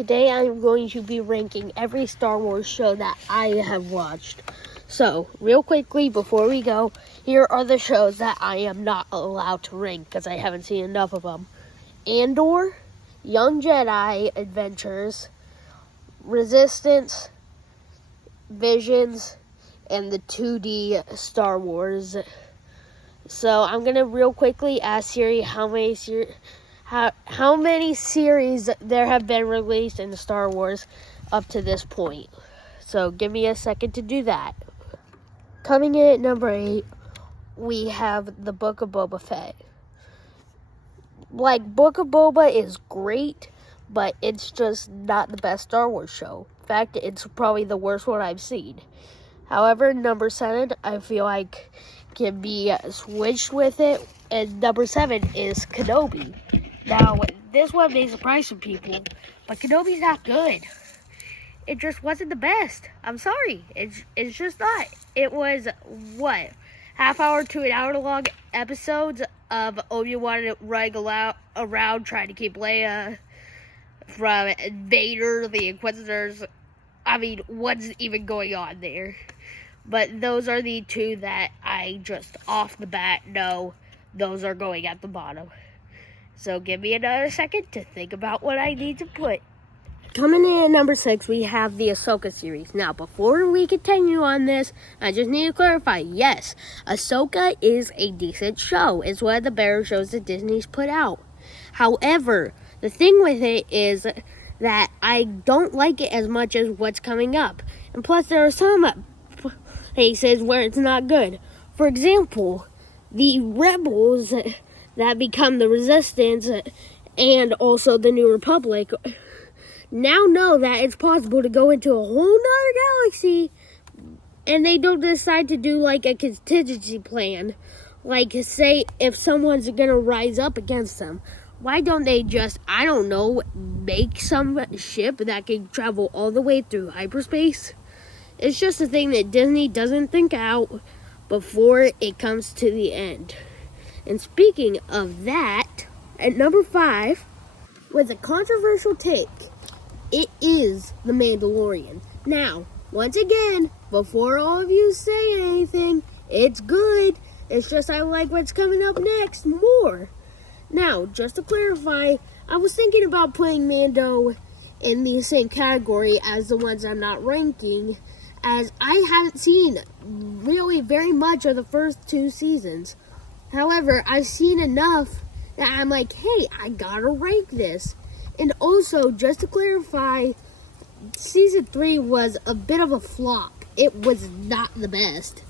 Today I'm going to be ranking every Star Wars show that I have watched. So, real quickly before we go, here are the shows that I am not allowed to rank because I haven't seen enough of them. Andor, Young Jedi Adventures, Resistance, Visions, and the 2D Star Wars. So I'm going to real quickly ask Siri how many series there have been released in Star Wars up to this point. So give me a second to do that. Coming in at number 8, we have The Book of Boba Fett. Book of Boba is great, but it's just not the best Star Wars show. In fact, it's probably the worst one I've seen. However, number 7, I feel like can be switched with it, and number 7 is Kenobi. Now, this one may surprise some people, but Kenobi's not good. It just wasn't the best. I'm sorry. It's just not. It was, half hour to an hour long episodes of Obi-Wan running around trying to keep Leia from Vader, the Inquisitors. I mean, what's even going on there? But those are the two that I just off the bat know those are going at the bottom. So give me another second to think about what I need to put. Coming in at number 6, we have the Ahsoka series. Now, before we continue on this, I just need to clarify, yes, Ahsoka is a decent show. It's one of the better shows that Disney's put out. However, the thing with it is that I don't like it as much as what's coming up. And plus, there are some places where it's not good. For example, the Rebels that become the Resistance and also the New Republic now know that it's possible to go into a whole nother galaxy, and they don't decide to do like a contingency plan. Like, say, if someone's gonna rise up against them, why don't they just, I don't know, make some ship that can travel all the way through hyperspace? It's just a thing that Disney doesn't think out before it comes to the end. And speaking of that, at number 5, with a controversial take, it is The Mandalorian. Now, once again, before all of you say anything, it's good. It's just I like what's coming up next more. Now, just to clarify, I was thinking about putting Mando in the same category as the ones I'm not ranking, as I haven't seen really very much of the first 2 seasons. However, I've seen enough that I'm like, hey, I gotta rank this. And also, just to clarify, season 3 was a bit of a flop. It was not the best.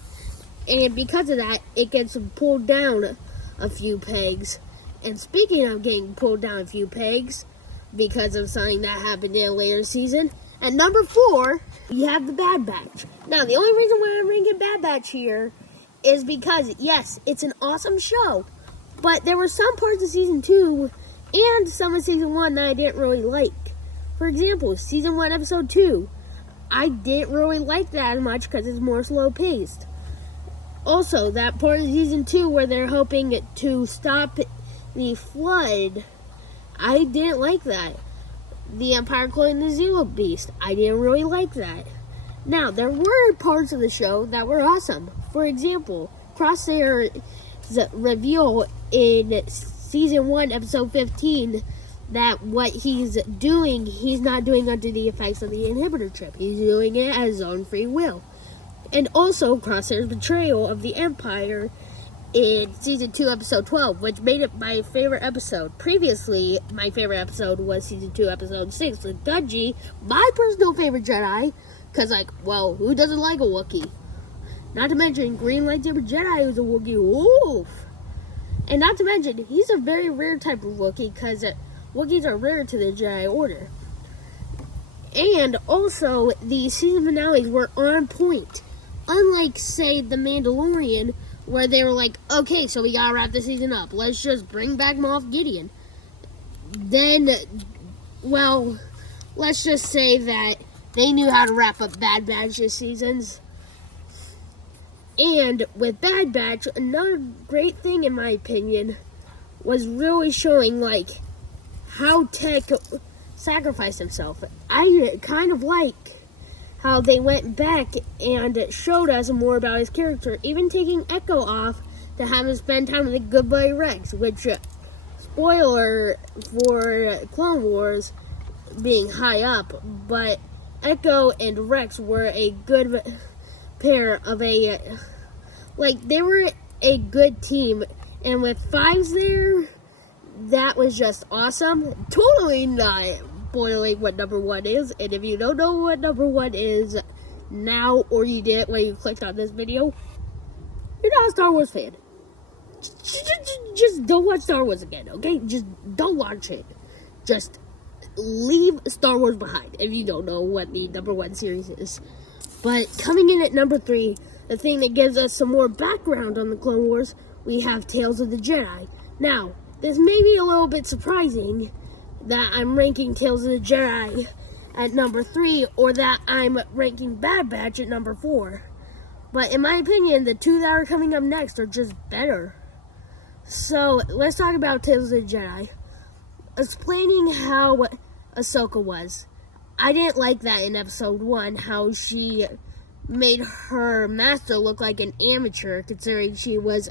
And because of that, it gets pulled down a few pegs. And speaking of getting pulled down a few pegs, because of something that happened in a later season, at number 4, you have The Bad Batch. Now, the only reason why I'm ranking Bad Batch here is because, yes, it's an awesome show. But there were some parts of season 2 and some of season 1 that I didn't really like. For example, season 1, episode 2. I didn't really like that as much because it's more slow-paced. Also, that part of season 2 where they're hoping to stop the flood, I didn't like that. The Empire cloning the Zero Beast, I didn't really like that. Now, there were parts of the show that were awesome. For example, Crosshair's reveal in Season 1, Episode 15, that what he's doing, he's not doing under the effects of the inhibitor chip. He's doing it at his own free will. And also, Crosshair's betrayal of the Empire in Season 2, Episode 12, which made it my favorite episode. Previously, my favorite episode was Season 2, Episode 6, with Gunji, my personal favorite Jedi, because, who doesn't like a Wookiee? Not to mention, Green Lightsaber Jedi who's a Wookiee. Oof! And not to mention, he's a very rare type of Wookiee, because Wookiees are rare to the Jedi Order. And also, the season finales were on point. Unlike, say, The Mandalorian, where they were like, okay, so we gotta wrap the season up. Let's just bring back Moff Gideon. Then, let's just say that they knew how to wrap up Bad Batch's seasons. And with Bad Batch, another great thing in my opinion was really showing how tech sacrificed himself. I kind of like how they went back and showed us more about his character, even taking Echo off to have him spend time with the good buddy Rex, which, spoiler for Clone Wars being high up, but Echo and Rex were a good pair of they were a good team, and with Fives there, that was just awesome. Totally not spoiling what number 1 is, and if you don't know what number 1 is now, or you did when you clicked on this video, you're not a Star Wars fan. Just don't watch Star Wars again, okay? Just don't watch it. Just leave Star Wars behind if you don't know what the number 1 series is. But coming in at number 3, the thing that gives us some more background on the Clone Wars, we have Tales of the Jedi. Now, this may be a little bit surprising that I'm ranking Tales of the Jedi at number 3, or that I'm ranking Bad Batch at number 4. But in my opinion, the 2 that are coming up next are just better. So, let's talk about Tales of the Jedi. Explaining how Ahsoka was. I didn't like that in episode 1, how she made her master look like an amateur, considering she was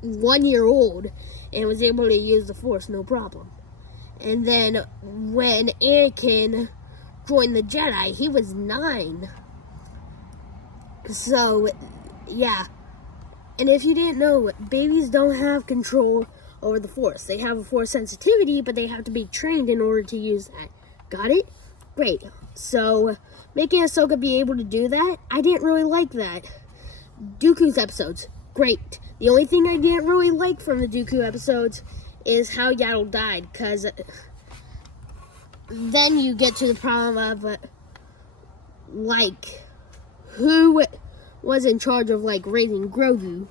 1 year old and was able to use the Force no problem. And then when Anakin joined the Jedi, he was 9. So, yeah. And if you didn't know, babies don't have control over the Force. They have a Force sensitivity, but they have to be trained in order to use that. Got it? Great. So, making Ahsoka be able to do that, I didn't really like that. Dooku's episodes, great. The only thing I didn't really like from the Dooku episodes is how Yaddle died, because then you get to the problem of, who was in charge of, raising Grogu.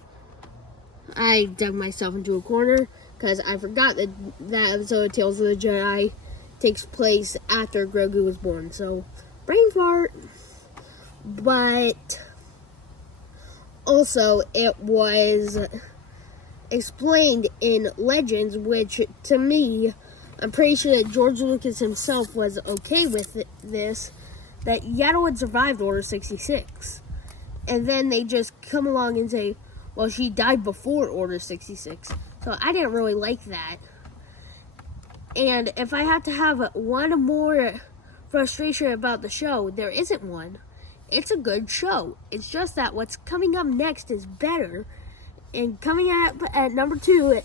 I dug myself into a corner, because I forgot that that episode of Tales of the Jedi takes place after Grogu was born, so brain fart. But also, it was explained in Legends, which to me, I'm pretty sure that George Lucas himself was okay with this, that Yaddle had survived Order 66. And then they just come along and say, well, she died before Order 66. So I didn't really like that. And if I have to have one more frustration about the show, there isn't one. It's a good show. It's just that what's coming up next is better. And coming up at number 2,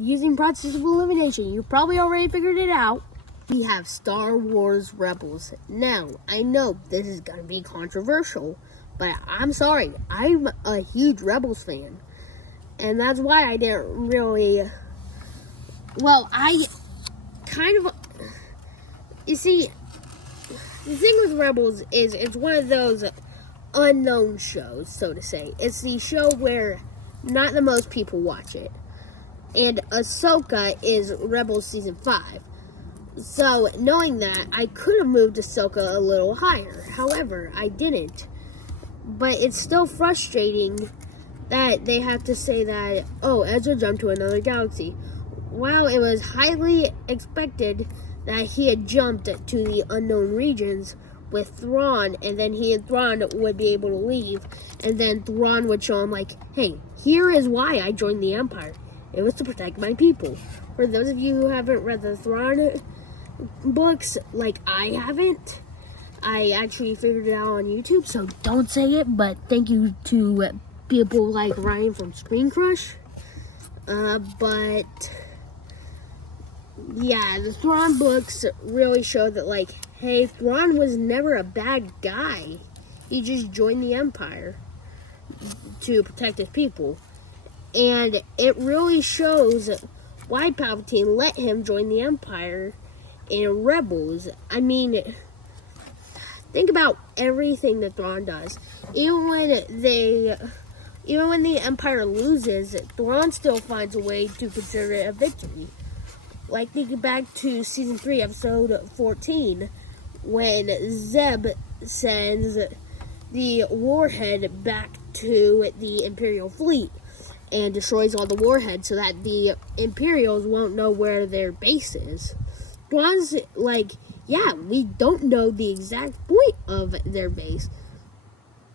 using process of elimination, you probably already figured it out, we have Star Wars Rebels. Now, I know this is going to be controversial, but I'm sorry. I'm a huge Rebels fan. And that's why I didn't really... Well, you see, the thing with Rebels is it's one of those unknown shows, so to say. It's the show where not the most people watch it. And Ahsoka is Rebels Season 5. So, knowing that, I could have moved Ahsoka a little higher. However, I didn't. But it's still frustrating that they have to say that, oh, Ezra jumped to another galaxy. While it was highly expected that he had jumped to the unknown regions with Thrawn, and then he and Thrawn would be able to leave, and then Thrawn would show him, hey, here is why I joined the Empire. It was to protect my people. For those of you who haven't read the Thrawn books, like I haven't, I actually figured it out on YouTube, so don't say it, but thank you to people like Ryan from Screen Crush. But yeah, the Thrawn books really show that, hey, Thrawn was never a bad guy. He just joined the Empire to protect his people. And it really shows why Palpatine let him join the Empire in Rebels. I mean, think about everything that Thrawn does. Even when the Empire loses, Thrawn still finds a way to consider it a victory. Thinking back to Season 3, Episode 14, when Zeb sends the warhead back to the Imperial fleet and destroys all the warheads so that the Imperials won't know where their base is. Thrawn's, yeah, we don't know the exact point of their base.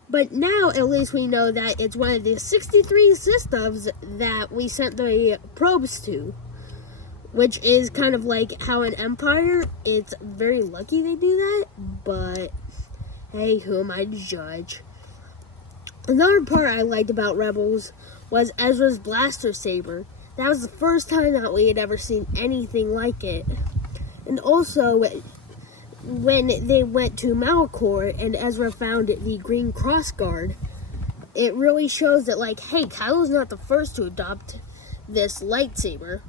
But now, at least we know that it's one of the 63 systems that we sent the probes to. Which is kind of like how in Empire, it's very lucky they do that. But, hey, who am I to judge? Another part I liked about Rebels was Ezra's blaster saber. That was the first time that we had ever seen anything like it. And also, when they went to Malachor and Ezra found the green crossguard, it really shows that, like, hey, Kylo's not the first to adopt this lightsaber.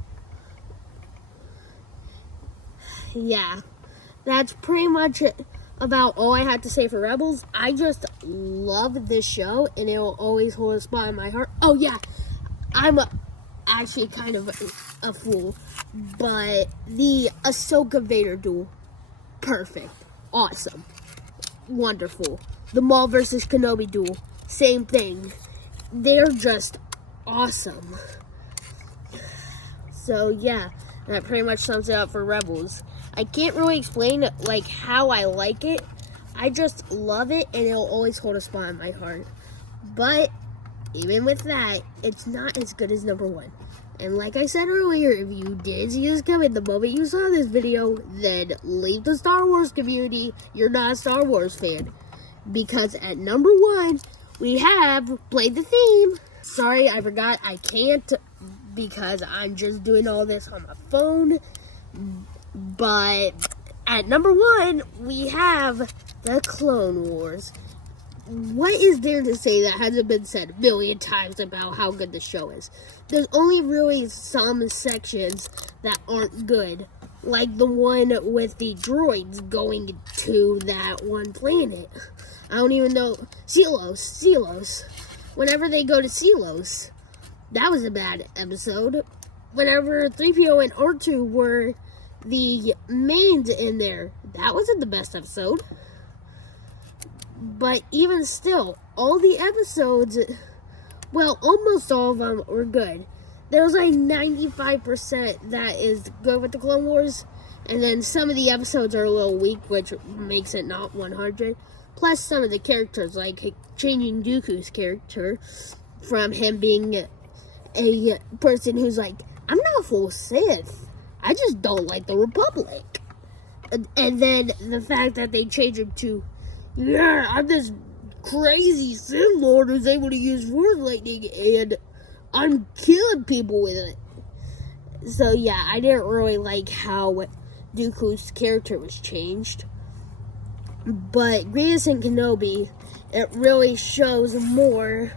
Yeah, that's pretty much about all I had to say for Rebels. I just love this show, and it will always hold a spot in my heart. Oh, yeah, I'm actually kind of a fool, but the Ahsoka Vader duel, perfect, awesome, wonderful. The Maul versus Kenobi duel, same thing. They're just awesome. So yeah, that pretty much sums it up for Rebels. I can't really explain like how I like it. I just love it, and it'll always hold a spot in my heart. But even with that, it's not as good as number 1. And like I said earlier, if you did see this coming the moment you saw this video, then leave the Star Wars community. You're not a Star Wars fan. Because at number 1, we have played the theme. Sorry, I forgot. I can't because I'm just doing all this on my phone. But at number 1, we have the Clone Wars. What is there to say that hasn't been said a million times about how good the show is? There's only really some sections that aren't good. Like the one with the droids going to that one planet. I don't even know. Sealos. Whenever they go to Sealos, that was a bad episode. Whenever 3PO and R2 were the mains in there, that wasn't the best episode. But even still, all the episodes, well, almost all of them were good. There was like 95% that is good with the Clone Wars, and then some of the episodes are a little weak, which makes it not 100. Plus some of the characters, like changing Dooku's character from him being a person who's like, I'm not full Sith, I just don't like the Republic. And then the fact that they changed him to, yeah, I'm this crazy Sith Lord who's able to use Force lightning, and I'm killing people with it. So yeah, I didn't really like how Dooku's character was changed. But Grievous and Kenobi, it really shows more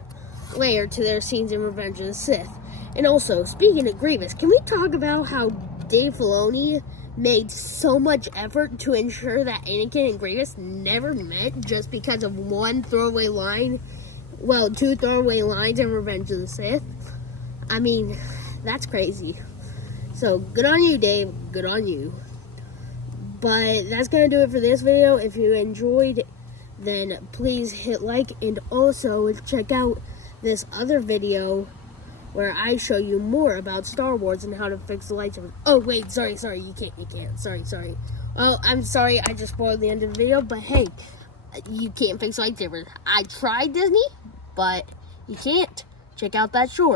layer to their scenes in Revenge of the Sith. And also, speaking of Grievous, can we talk about how Dave Filoni made so much effort to ensure that Anakin and Grievous never met just because of one throwaway line? Well, 2 throwaway lines in Revenge of the Sith. I mean, that's crazy. So, good on you, Dave. Good on you. But that's going to do it for this video. If you enjoyed, then please hit like, and also check out this other video where I show you more about Star Wars and how to fix the lightsaber. Oh, wait, sorry, you can't. Sorry. Well, I'm sorry, I just spoiled the end of the video, but hey, you can't fix lightsabers. I tried, Disney, but you can't. Check out that short.